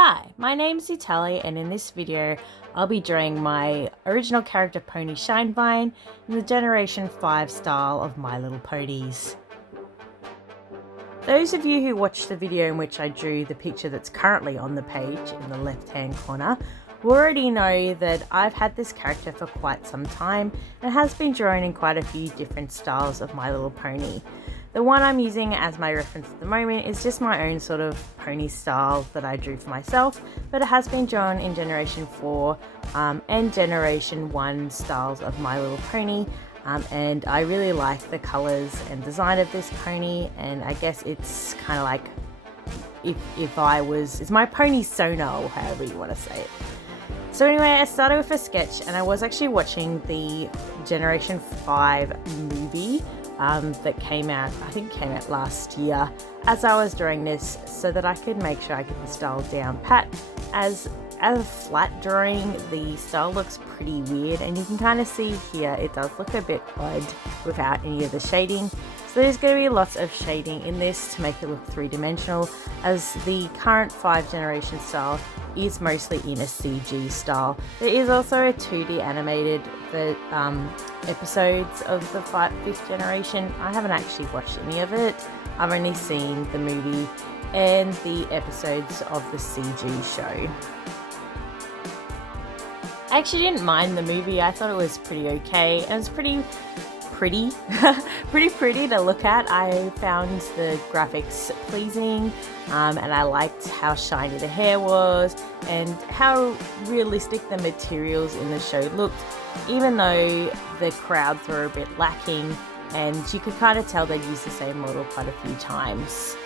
Hi, my name's Itali, and in this video I'll be drawing my original character pony Shinevine in the Generation 5 style of My Little Ponies. Those of you who watched the video in which I drew the picture that's currently on the page in the left hand corner will already know that I've had this character for quite some time and has been drawn in quite a few different styles of My Little Pony. The one I'm using as my reference at the moment is just my own sort of pony style that I drew for myself, but it has been drawn in Generation 4 and Generation 1 styles of My Little Pony, and I really like the colours and design of this pony, and I guess it's kind of like it's my pony sonar, or however you want to say it. So anyway, I started with a sketch, and I was actually watching the Generation 5 movie that came out, I think came out last year, as I was drawing this so that I could make sure I get the style down pat. As a flat drawing, the style looks pretty weird, and you can kind of see here it does look a bit odd without any of the shading. So there's going to be lots of shading in this to make it look three-dimensional, as the current 5 generation style is mostly in a CG style. There is also a 2D animated episodes of the 5th generation. I haven't actually watched any of it. I've only seen the movie and the episodes of the CG show. I actually didn't mind the movie. I thought it was pretty okay, and it's pretty pretty to look at. I found the graphics pleasing, and I liked how shiny the hair was and how realistic the materials in the show looked, even though the crowds were a bit lacking, and you could kind of tell they'd used the same model quite a few times.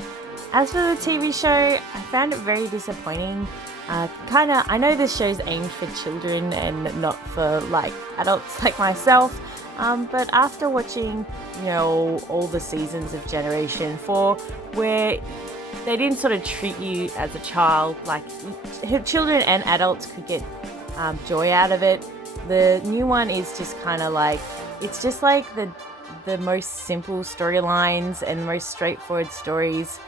As for the TV show, I found it very disappointing. I know this show's aimed for children and not for like adults like myself, but after watching, all the seasons of Generation 4, where they didn't sort of treat you as a child, like children and adults could get joy out of it. The new one is just kind of like, it's just like the most simple storylines and most straightforward stories,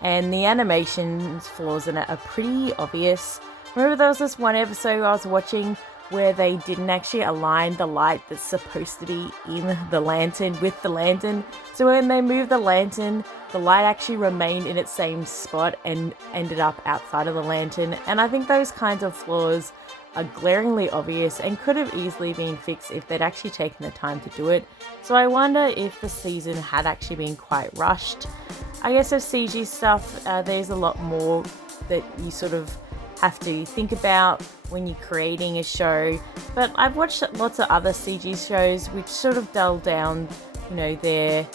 and the animation flaws in it are pretty obvious. Remember, there was this one episode I was watching where they didn't actually align the light that's supposed to be in the lantern with the lantern. So when they moved the lantern, the light actually remained in its same spot and ended up outside of the lantern. And I think those kinds of flaws are glaringly obvious and could have easily been fixed if they'd actually taken the time to do it. So I wonder if the season had actually been quite rushed. I guess of CG stuff, there's a lot more that you sort of have to think about when you're creating a show, but I've watched lots of other CG shows which sort of dull down, their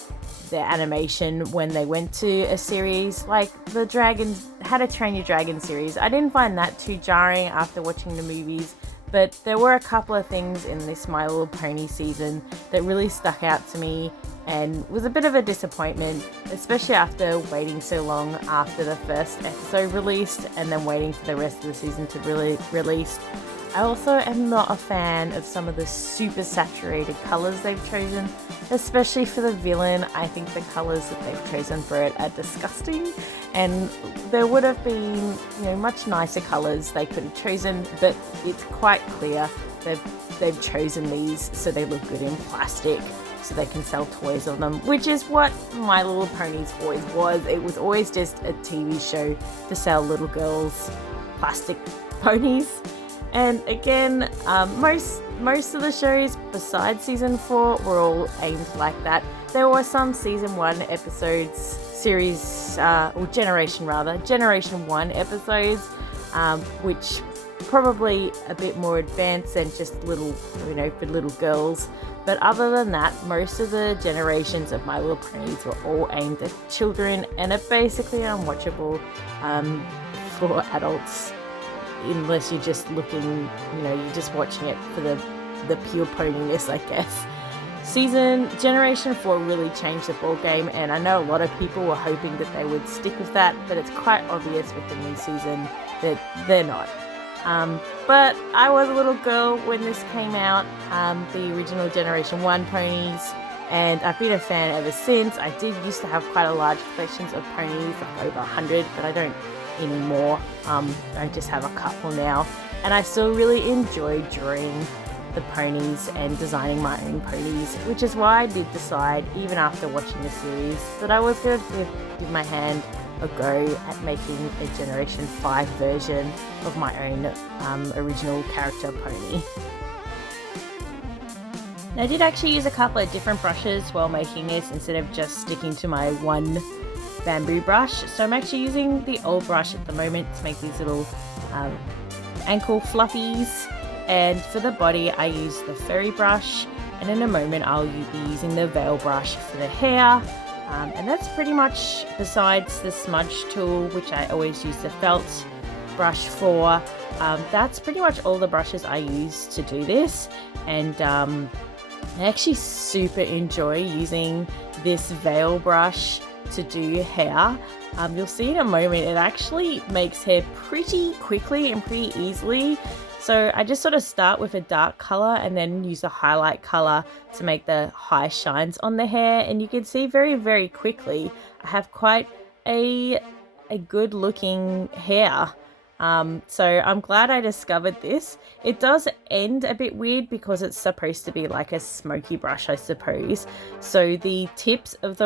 animation when they went to a series, like the How to Train Your Dragon series. I didn't find that too jarring after watching the movies, but there were a couple of things in this My Little Pony season that really stuck out to me and was a bit of a disappointment, especially after waiting so long after the first episode released and then waiting for the rest of the season to really release. I also am not a fan of some of the super saturated colours they've chosen, especially for the villain. I think the colours that they've chosen for it are disgusting, and there would have been much nicer colours they could have chosen, but it's quite clear they've chosen these so they look good in plastic, so they can sell toys on them, which is what My Little Ponies always was. It was always just a TV show to sell little girls plastic ponies. And again, most of the shows besides season 4 were all aimed like that. There were some season 1 episodes, Generation 1 episodes, which probably a bit more advanced than just little, for little girls. But other than that, most of the generations of My Little Ponies were all aimed at children and are basically unwatchable for adults, unless you're just looking, you're just watching it for the pure poniness, I guess. Generation 4 really changed the ball game, and I know a lot of people were hoping that they would stick with that, but it's quite obvious with the new season that they're not. But I was a little girl when this came out, the original Generation 1 ponies, and I've been a fan ever since. I did used to have quite a large collections of ponies, like over 100, but I don't anymore. I just have a couple now, and I still really enjoy drawing the ponies and designing my own ponies, which is why I did decide, even after watching the series, that I was going to give my hand a go at making a Generation 5 version of my own original character pony. Now, I did actually use a couple of different brushes while making this instead of just sticking to my one bamboo brush. So I'm actually using the old brush at the moment to make these little ankle fluffies, and for the body I use the fairy brush, and in a moment I'll be using the veil brush for the hair. And that's pretty much, besides the smudge tool, which I always use the felt brush for, that's pretty much all the brushes I use to do this. And I actually super enjoy using this veil brush to do hair. You'll see in a moment it actually makes hair pretty quickly and pretty easily. So I just sort of start with a dark color and then use a highlight color to make the high shines on the hair, and you can see very, very quickly I have quite a good looking hair. So I'm glad I discovered this. It does end a bit weird because it's supposed to be like a smoky brush, I suppose. So the tips of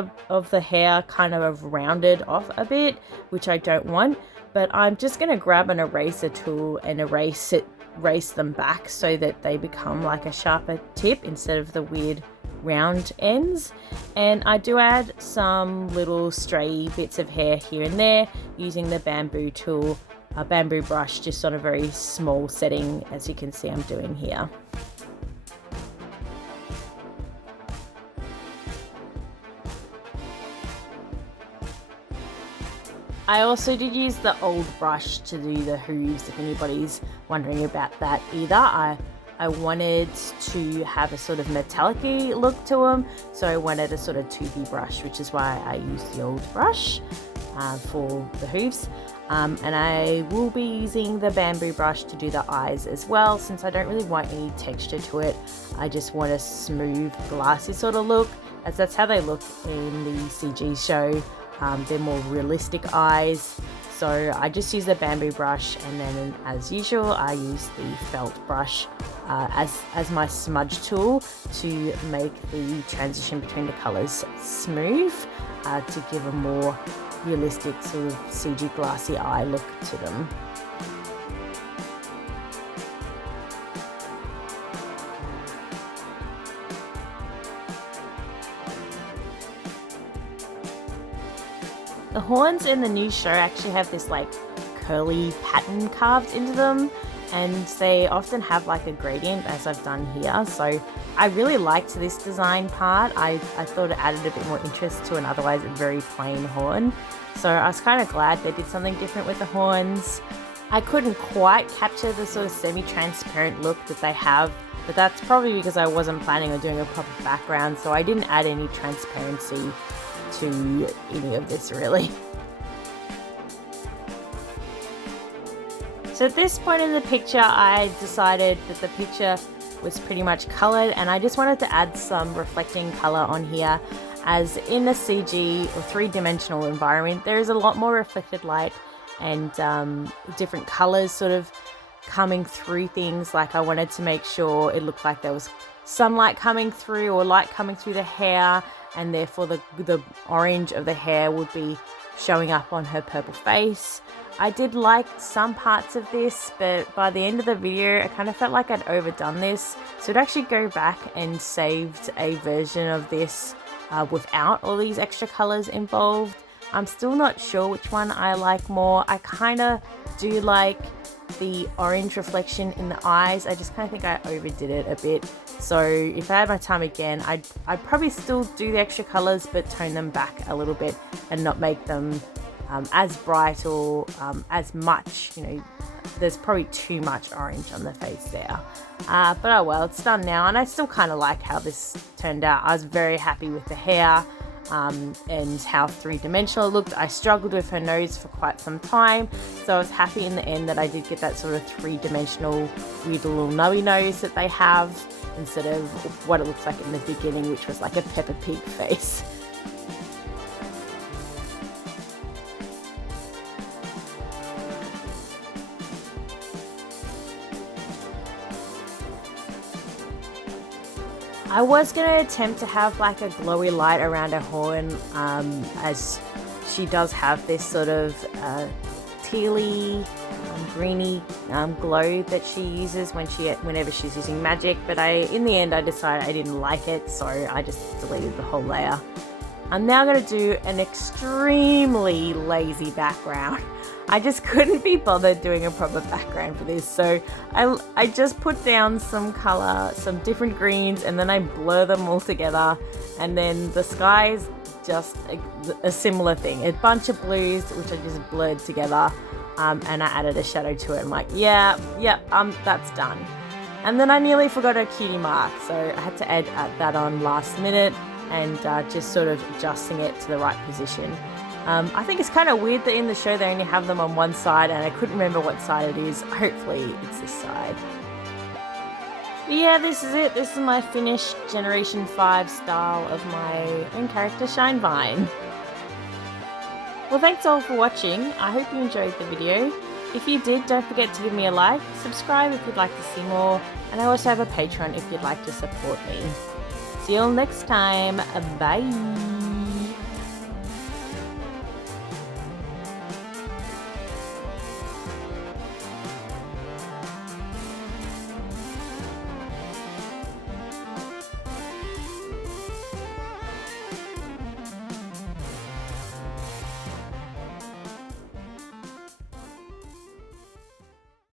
the hair kind of have rounded off a bit, which I don't want. But I'm just going to grab an eraser tool and erase them back so that they become like a sharper tip instead of the weird round ends. And I do add some little stray bits of hair here and there using the bamboo tool, a bamboo brush, just on a very small setting, as you can see I'm doing here. I also did use the old brush to do the hooves, if anybody's wondering about that either. I wanted to have a sort of metallic-y look to them, so I wanted a sort of toothy brush, which is why I used the old brush for the hooves. And I will be using the bamboo brush to do the eyes as well, since I don't really want any texture to it. I just want a smooth, glassy sort of look, as that's how they look in the CG show. They're more realistic eyes. So I just use the bamboo brush, and then as usual I use the felt brush as my smudge tool to make the transition between the colours smooth, to give a more realistic sort of CG glassy eye look to them. The horns in the new show actually have this like curly pattern carved into them, and they often have like a gradient, as I've done here. So I really liked this design part. I thought it added a bit more interest to an otherwise very plain horn. So I was kind of glad they did something different with the horns. I couldn't quite capture the sort of semi-transparent look that they have, but that's probably because I wasn't planning on doing a proper background, so I didn't add any transparency to any of this really. So at this point in the picture I decided that the picture was pretty much coloured, and I just wanted to add some reflecting colour on here, as in a CG or three-dimensional environment there is a lot more reflected light and different colours sort of coming through things. Like I wanted to make sure it looked like there was sunlight coming through or light coming through the hair, and therefore the orange of the hair would be showing up on her purple face. I did like some parts of this, but by the end of the video I kind of felt like I'd overdone this, so I'd actually go back and saved a version of this without all these extra colours involved. I'm still not sure which one I like more. I kind of do like the orange reflection in the eyes. I just kind of think I overdid it a bit. So if I had my time again, I'd probably still do the extra colours but tone them back a little bit and not make them as bright or as much, you know, there's probably too much orange on the face there. But oh well, it's done now, and I still kind of like how this turned out. I was very happy with the hair and how three-dimensional it looked. I struggled with her nose for quite some time, so I was happy in the end that I did get that sort of three-dimensional weird little nubby nose that they have, instead of what it looks like in the beginning, which was like a Peppa Pig face. I was going to attempt to have like a glowy light around her horn, as she does have this sort of tealy, greeny glow that she uses whenever she's using magic, but in the end I decided I didn't like it, so I just deleted the whole layer. I'm now going to do an extremely lazy background. I just couldn't be bothered doing a proper background for this, so I just put down some color, some different greens, and then I blur them all together, and then the sky's just a similar thing, a bunch of blues which I just blurred together, and I added a shadow to it. I'm like, yeah, that's done. And then I nearly forgot a cutie mark, so I had to add that on last minute, and just sort of adjusting it to the right position. I think it's kind of weird that in the show they only have them on one side, and I couldn't remember what side it is. Hopefully it's this side. But yeah, this is it. This is my finished Generation 5 style of my own character, Shinevine. Well, thanks all for watching. I hope you enjoyed the video. If you did, don't forget to give me a like, subscribe if you'd like to see more, and I also have a Patreon if you'd like to support me. See you all next time. Bye.